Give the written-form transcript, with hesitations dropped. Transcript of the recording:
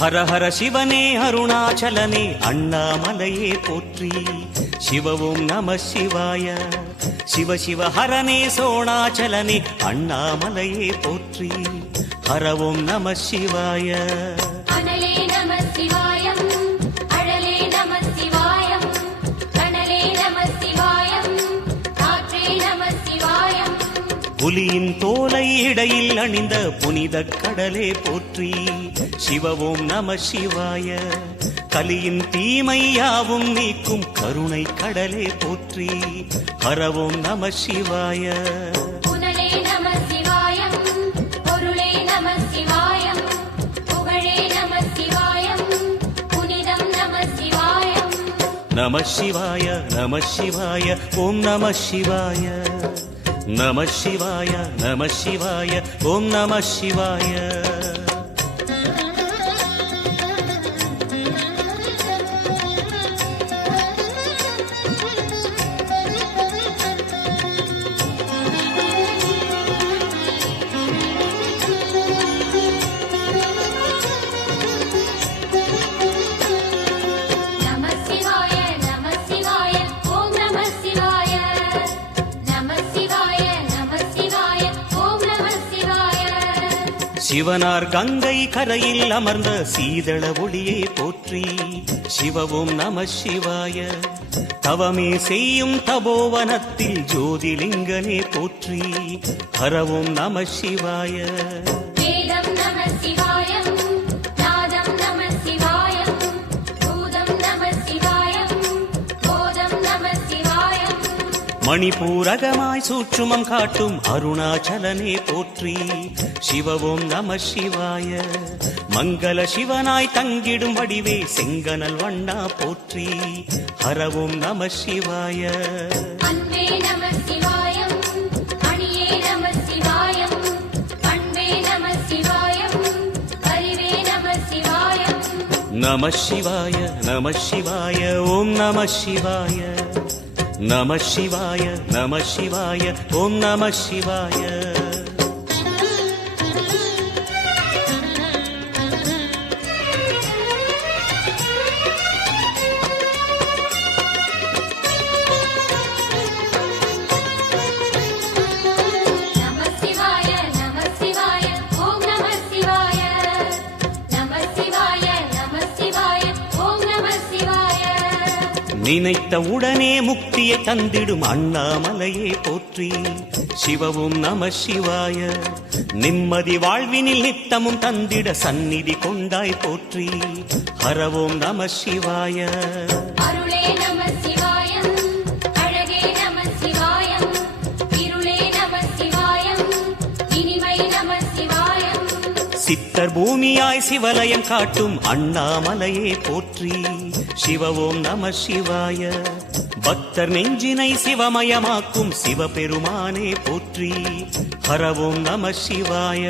ஹர ஹர சிவனே அருணாச்சலனே அண்ணாமலையே போற்றி. சிவவும் நம சிவாய. சிவ சிவ ஹரனே சோணாச்சலனே அண்ணாமலையே போற்றி. ஹரவும் நம சிவாய. அனலே நம சிவாயம், அழலே நம சிவாயம், கனலே நம சிவாயம், காற்றே நம சிவாயம். புலியின் தோலை இடையில் அணிந்த புனித கடலே போற்றி. சிவவும் நம சிவாய. கலியின் தீமையாவும் நீக்கும் கருணை கடலே போற்றி. ஹரவும் நம சிவாய. புனலே நம சிவாயம், பொருளே நம சிவாயம், புகழே நம சிவாயம், புனிதம் நம சிவாயம். நம சிவாய நம சிவாய ஓம் நம சிவாய. நம சிவாய நம சிவாய ஓம் நம சிவாய. நம சிவாய நம சிவாய ஓம் நம சிவாய. நம சிவாய நம சிவாய ஓம் நம சிவாய. சிவனார் கங்கை கரையில் அமர்ந்த சீதள ஒளியே போற்றி. சிவவும் நம சிவாய. தவமே செய்யும் தபோவனத்தில் ஜோதிலிங்கனே போற்றி. ஹரவும் நம சிவாய. வேதம் நம சிவாயம், நாதம் நம சிவாயம், பூதம் நம சிவாயம், போதம் நம சிவாயம். மணிபூரகமாய் சூட்சுமம் காட்டும் அருணாச்சலனே போற்றி. சிவவும் நம சிவாய. மங்கள சிவனாய் தங்கிடும் வடிவே செங்கனல் வண்ணா போற்றி. ஹரவும் நம சிவாய. அன்பே நம சிவாயம், அணியே நம சிவாயம், பண்பே நம சிவாயம், அறிவே நம சிவாயம். நம சிவாய நம சிவாய ஓம் நம சிவாய. நம சிவாய நம சிவாய ஓம் நம சிவாய. நம சிவாய நம சிவாய ஓம் நம சிவாய. நம சிவாய நம சிவாய ஓம் நம சிவாய. நினைத்த உடனே முக்தியை தந்திடும் அண்ணாமலையே போற்றி. சிவவும் நம சிவாய. நிம்மதி வாழ்வினில் நித்தமும் தந்திட சந்நிதி கொண்டாய் போற்றி. ஹரவும் நம சிவாய. அருளே நம சிவாயம், அழகே நம சிவாயம், இருளே நம சிவாயம், இனிமை நம சிவாயம். சித்தர் பூமியாய் சிவலயம் காட்டும் அண்ணாமலையே போற்றி. சிவவும் நம சிவாய. பக்தர் நெஞ்சினை சிவமயமாக்கும் சிவபெருமானே போற்றி. ஹரவும் நம சிவாய.